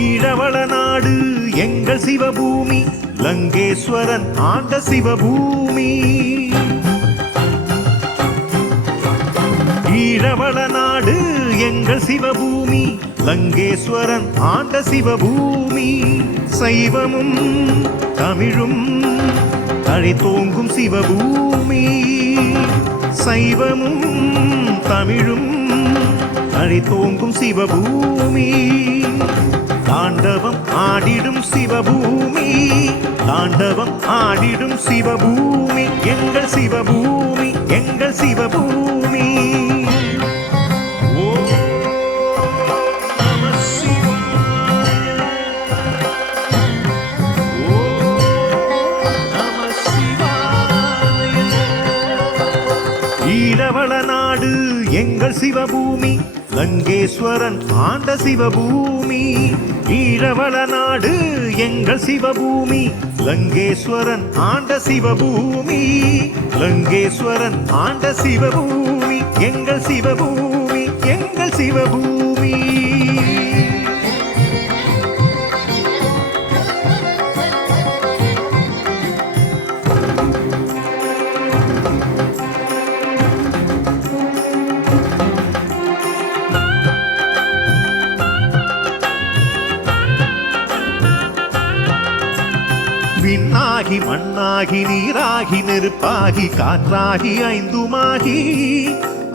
ஈழவள நாடு எங்கள் சிவபூமி, லங்கேஸ்வரன் ஆண்ட சிவபூமி. ஈழவள நாடு எங்கள் சிவபூமி, லங்கேஸ்வரன் ஆண்ட சிவபூமி. சைவமும் தமிழும் தழைத்தோங்கும் சிவபூமி. சைவமும் தமிழும் தழைத்தோங்கும் சிவபூமி. தாண்டவம் ஆடிடும் சிவபூமி, தாண்டவம் ஆடிடும் சிவபூமி. எங்கள் சிவபூமி, எங்கள் சிவபூமி. ஈழவள நாடு எங்கள் சிவபூமி, லங்கேஸ்வரன் ஆண்ட சிவபூமி. ஈழவள நாடு எங்கள் சிவபூமி, லங்கேஸ்வரன் ஆண்ட சிவபூமி. லங்கேஸ்வரன் ஆண்ட சிவபூமி, எங்கள் சிவபூமி, எங்கள் சிவபூமி. விண்ணாகி மண்ணாகி நீராகி நெருப்பாகி காற்றாகி ஐந்துமாகி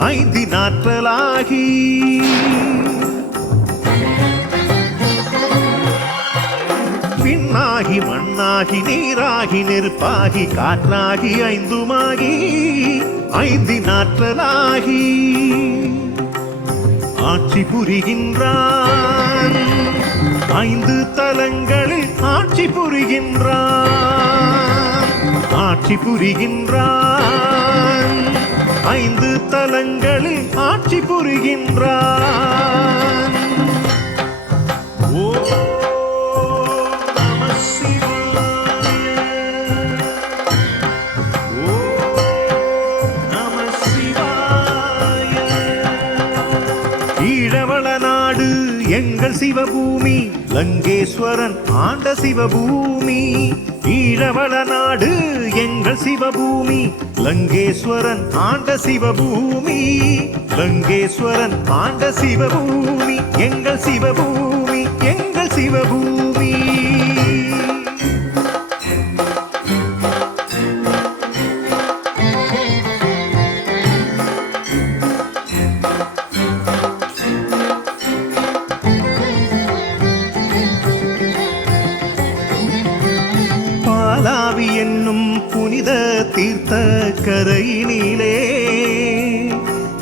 ஐந்தினாற்றலாகி. விண்ணாகி மண்ணாகி நீராகி நெருப்பாகி காற்றாகி ஐந்துமாகி ஐந்தினாற்றலாகி. ஆட்சி புரிகின்றான் ஐந்து தலங்களில் ஆட்சி புரிகின்றான். ஆட்சி புரிகின்றான் ஐந்து தலங்களில் ஆட்சி புரிகின்றான். ஓ நம சிவாய, ஓ நம சிவாய. ஈழவள நாடு எங்கள் சிவபூமி, லங்கேஸ்வரன் ஆண்ட சிவபூமி. ஈழவள நாடு எங்கள் சிவபூமி, லங்கேஸ்வரன் ஆண்ட சிவபூமி. லங்கேஸ்வரன் ஆண்ட சிவபூமி, எங்கள் சிவபூமி, எங்கள் சிவபூமி. பாலாவி என்னும் புனித தீர்த்த கரையினிலே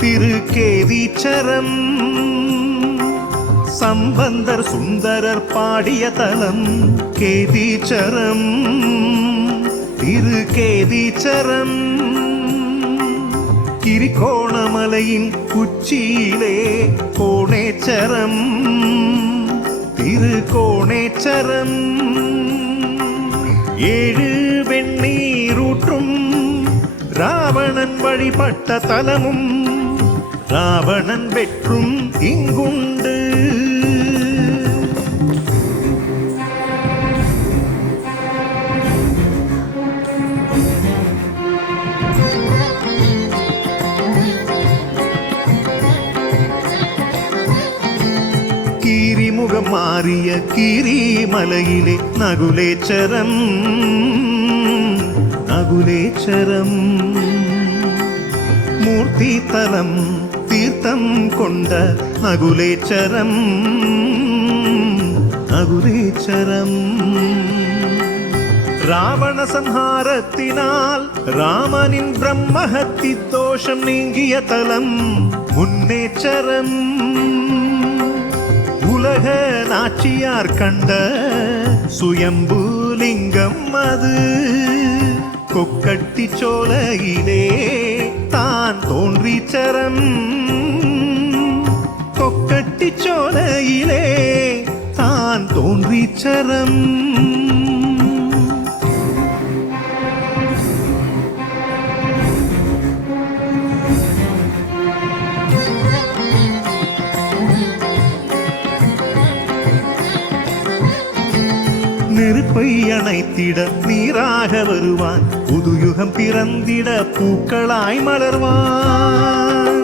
திருக்கேதீச்சரம், சம்பந்தர் சுந்தரர் பாடிய தலம் கேதீச்சரம். திருக்கேதீச்சரம் கிரிகோணமலையின் உச்சியிலே கோணேச்சரம். திருக்கோணேச்சரம் ஏழு வெண்ணீரூற்றும் ராவணன் வழிபட்ட தலமும் ராவணன் வெற்றும் இங்குண்டு. கீரிமுகம் மாறிய கீரிமலையிலே நகுலேச்சரம். நகுலேச்சரம் மூர்த்தி தலம் தீர்த்தம் கொண்ட நகுலேச்சரம். நகுலேச்சரம் ராவண சம்ஹாரத்தினால் ராமனின் பிரம்மஹத்தி தோஷம் நீங்கிய தலம் முன்னேச்சரம். உலக நாச்சியார் கண்ட சுயம்புலிங்கம் அது கொக்கட்டி சோலையிலே தான் தோன்றிச்சரம். கொக்கட்டி சோலையிலே தான் தோன்றிச்சரம். நெருப்பை அணைத்திட நீராக வருவான் புதுயுகம் பிறந்திட பூக்களாய் மலர்வான்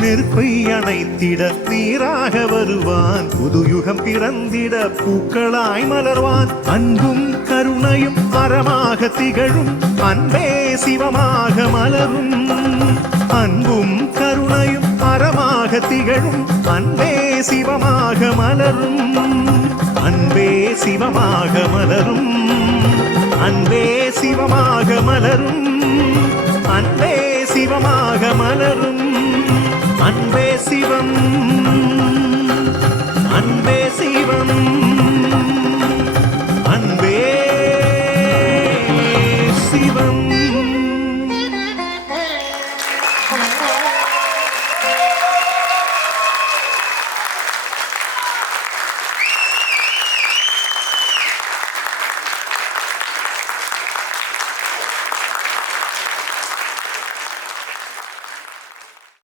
நெருப்பை அணைத்திட நீராக வருவான் புதுயுகம் பிறந்திட பூக்களாய் மலர்வான் அன்பும் கருணையும் அறமாக திகழும் அன்பே சிவமாக மலரும் அன்பும் கருணையும் அறமாக திகழும் அன்பே சிவமாக மலரும் அன்பே சிவமாக மலரும் அன்பே சிவமாக மலரும் அன்பே சிவமாக மலரும் அன்பே சிவம் அன்பே சிவம் அன்பே சிவம்